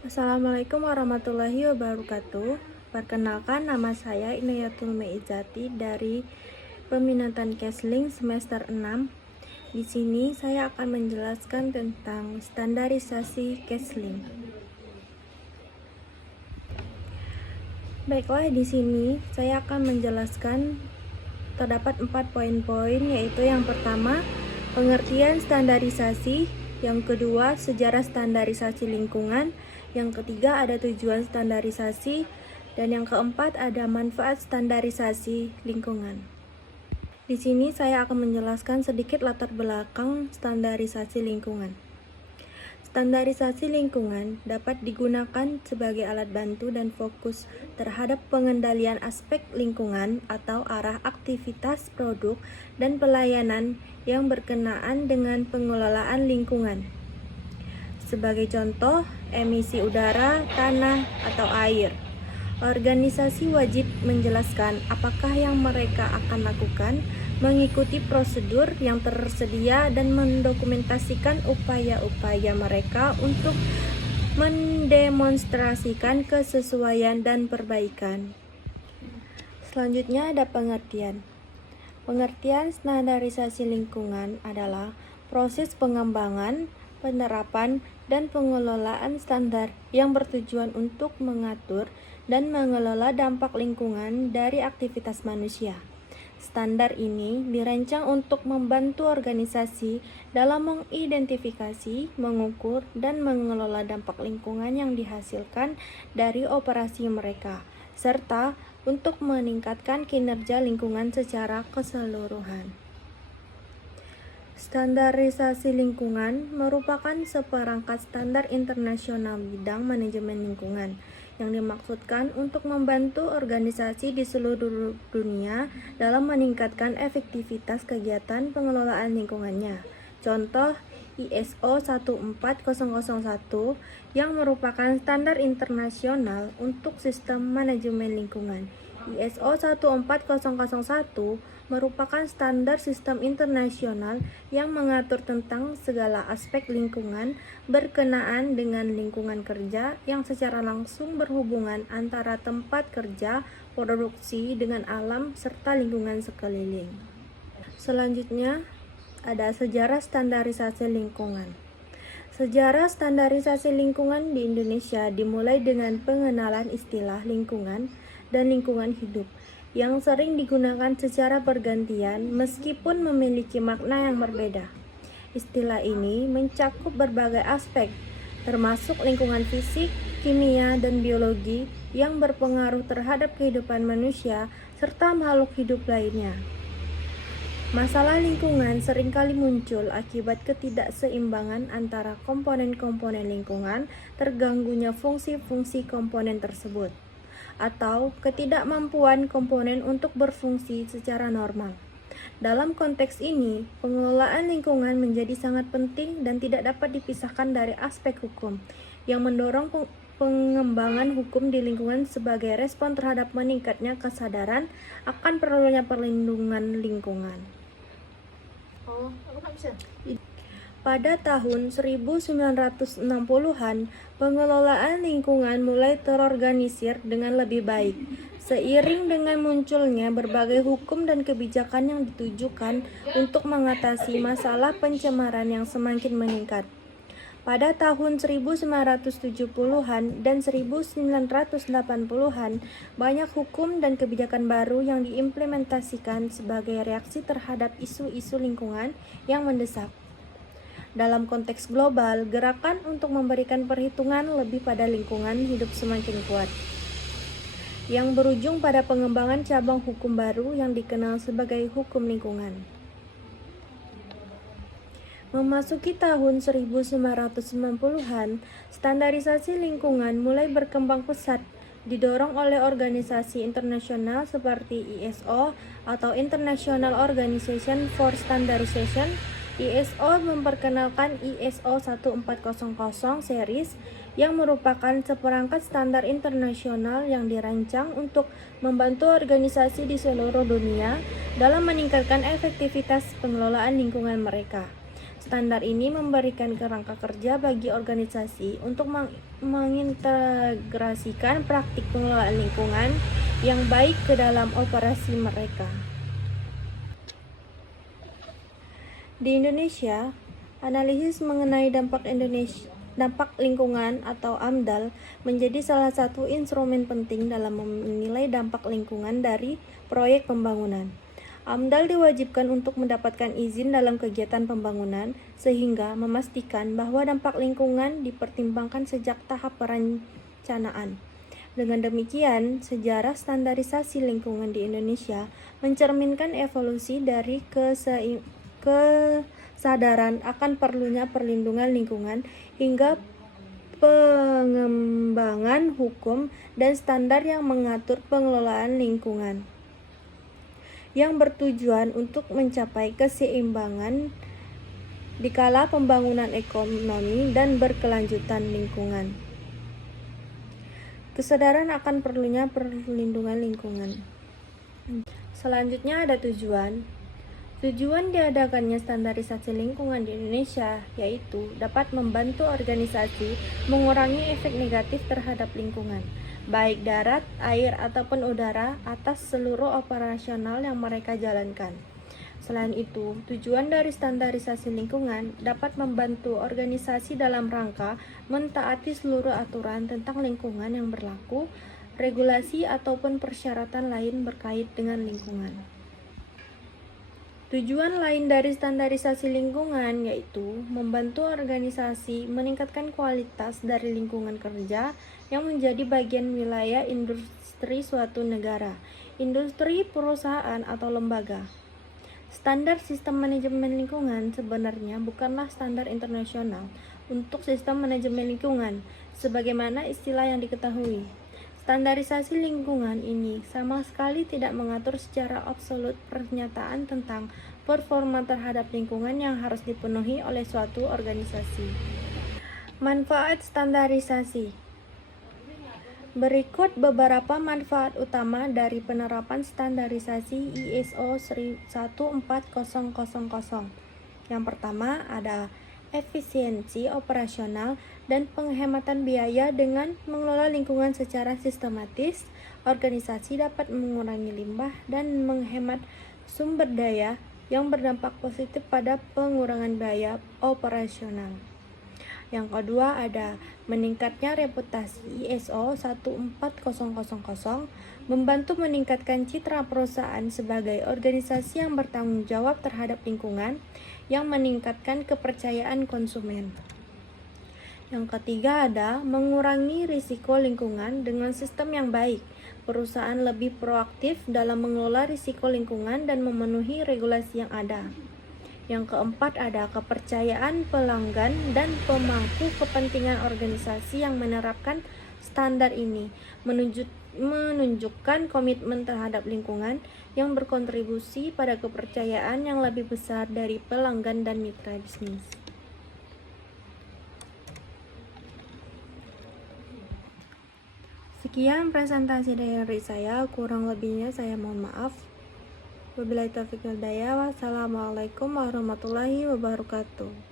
Assalamualaikum warahmatullahi wabarakatuh. Perkenalkan, nama saya Inayatul Meizati dari peminatan Kesling semester 6. Di sini saya akan menjelaskan tentang standarisasi Kesling. Baiklah, di sini saya akan menjelaskan terdapat 4 poin-poin, yaitu yang pertama, pengertian standarisasi, yang kedua, sejarah standarisasi lingkungan, yang ketiga ada tujuan standarisasi, dan yang keempat ada manfaat standarisasi lingkungan. Di sini saya akan menjelaskan sedikit latar belakang standarisasi lingkungan. Standarisasi lingkungan dapat digunakan sebagai alat bantu dan fokus terhadap pengendalian aspek lingkungan atau arah aktivitas produk dan pelayanan yang berkenaan dengan pengelolaan lingkungan. Sebagai contoh, emisi udara, tanah, atau air. Organisasi wajib menjelaskan apakah yang mereka akan lakukan, mengikuti prosedur yang tersedia, dan mendokumentasikan upaya-upaya mereka untuk mendemonstrasikan kesesuaian dan perbaikan. Selanjutnya ada pengertian. Pengertian standarisasi lingkungan adalah proses pengembangan, penerapan, dan pengelolaan standar yang bertujuan untuk mengatur dan mengelola dampak lingkungan dari aktivitas manusia. Standar ini dirancang untuk membantu organisasi dalam mengidentifikasi, mengukur, dan mengelola dampak lingkungan yang dihasilkan dari operasi mereka, serta untuk meningkatkan kinerja lingkungan secara keseluruhan. Standarisasi lingkungan merupakan seperangkat standar internasional bidang manajemen lingkungan yang dimaksudkan untuk membantu organisasi di seluruh dunia dalam meningkatkan efektivitas kegiatan pengelolaan lingkungannya. Contoh, ISO 14001 yang merupakan standar internasional untuk sistem manajemen lingkungan. ISO 14001 merupakan standar sistem internasional yang mengatur tentang segala aspek lingkungan berkenaan dengan lingkungan kerja yang secara langsung berhubungan antara tempat kerja, produksi dengan alam, serta lingkungan sekeliling. Selanjutnya, ada sejarah standarisasi lingkungan. Sejarah standarisasi lingkungan di Indonesia dimulai dengan pengenalan istilah lingkungan dan lingkungan hidup yang sering digunakan secara bergantian meskipun memiliki makna yang berbeda. Istilah ini mencakup berbagai aspek, termasuk lingkungan fisik, kimia, dan biologi yang berpengaruh terhadap kehidupan manusia serta makhluk hidup lainnya. Masalah lingkungan seringkali muncul akibat ketidakseimbangan antara komponen-komponen lingkungan, terganggunya fungsi-fungsi komponen tersebut, atau ketidakmampuan komponen untuk berfungsi secara normal. Dalam konteks ini, pengelolaan lingkungan menjadi sangat penting dan tidak dapat dipisahkan dari aspek hukum, yang mendorong pengembangan hukum di lingkungan sebagai respon terhadap meningkatnya kesadaran akan perlunya perlindungan lingkungan. Pada tahun 1960-an, pengelolaan lingkungan mulai terorganisir dengan lebih baik, seiring dengan munculnya berbagai hukum dan kebijakan yang ditujukan untuk mengatasi masalah pencemaran yang semakin meningkat. Pada tahun 1970-an dan 1980-an, banyak hukum dan kebijakan baru yang diimplementasikan sebagai reaksi terhadap isu-isu lingkungan yang mendesak. Dalam konteks global, gerakan untuk memberikan perhitungan lebih pada lingkungan hidup semakin kuat, yang berujung pada pengembangan cabang hukum baru yang dikenal sebagai hukum lingkungan. Memasuki tahun 1990-an, standarisasi lingkungan mulai berkembang pesat, didorong oleh organisasi internasional seperti ISO atau International Organization for Standardization. ISO memperkenalkan ISO 1400 series yang merupakan seperangkat standar internasional yang dirancang untuk membantu organisasi di seluruh dunia dalam meningkatkan efektivitas pengelolaan lingkungan mereka. Standar ini memberikan kerangka kerja bagi organisasi untuk mengintegrasikan praktik pengelolaan lingkungan yang baik ke dalam operasi mereka. Di Indonesia, analisis mengenai dampak lingkungan atau AMDAL menjadi salah satu instrumen penting dalam menilai dampak lingkungan dari proyek pembangunan. AMDAL diwajibkan untuk mendapatkan izin dalam kegiatan pembangunan sehingga memastikan bahwa dampak lingkungan dipertimbangkan sejak tahap perencanaan. Dengan demikian, sejarah standarisasi lingkungan di Indonesia mencerminkan evolusi dari kesadaran akan perlunya perlindungan lingkungan hingga pengembangan hukum dan standar yang mengatur pengelolaan lingkungan yang bertujuan untuk mencapai keseimbangan di kala pembangunan ekonomi dan berkelanjutan lingkungan. Kesadaran akan perlunya perlindungan lingkungan. Selanjutnya ada tujuan. Tujuan diadakannya standarisasi lingkungan di Indonesia yaitu dapat membantu organisasi mengurangi efek negatif terhadap lingkungan, baik darat, air, ataupun udara atas seluruh operasional yang mereka jalankan. Selain itu, tujuan dari standarisasi lingkungan dapat membantu organisasi dalam rangka mentaati seluruh aturan tentang lingkungan yang berlaku, regulasi ataupun persyaratan lain berkait dengan lingkungan. Tujuan lain dari standarisasi lingkungan yaitu membantu organisasi meningkatkan kualitas dari lingkungan kerja yang menjadi bagian wilayah industri suatu negara, industri, perusahaan, atau lembaga. Standar sistem manajemen lingkungan sebenarnya bukanlah standar internasional untuk sistem manajemen lingkungan, sebagaimana istilah yang diketahui. Standarisasi lingkungan ini sama sekali tidak mengatur secara absolut pernyataan tentang performa terhadap lingkungan yang harus dipenuhi oleh suatu organisasi. Manfaat standarisasi. Berikut beberapa manfaat utama dari penerapan standarisasi ISO 14000. Yang pertama ada efisiensi operasional dan penghematan biaya. Dengan mengelola lingkungan secara sistematis, organisasi dapat mengurangi limbah dan menghemat sumber daya yang berdampak positif pada pengurangan biaya operasional. Yang kedua ada meningkatnya reputasi. ISO 14000 membantu meningkatkan citra perusahaan sebagai organisasi yang bertanggung jawab terhadap lingkungan, yang meningkatkan kepercayaan konsumen. Yang ketiga ada mengurangi risiko lingkungan. Dengan sistem yang baik, perusahaan lebih proaktif dalam mengelola risiko lingkungan dan memenuhi regulasi yang ada. Yang keempat ada kepercayaan pelanggan dan pemangku kepentingan. Organisasi yang menerapkan standar ini menunjukkan komitmen terhadap lingkungan yang berkontribusi pada kepercayaan yang lebih besar dari pelanggan dan mitra bisnis. Sekian presentasi dari saya, kurang lebihnya saya mohon maaf. Wabillahi taufiq wal hidayah. Wassalamualaikum warahmatullahi wabarakatuh.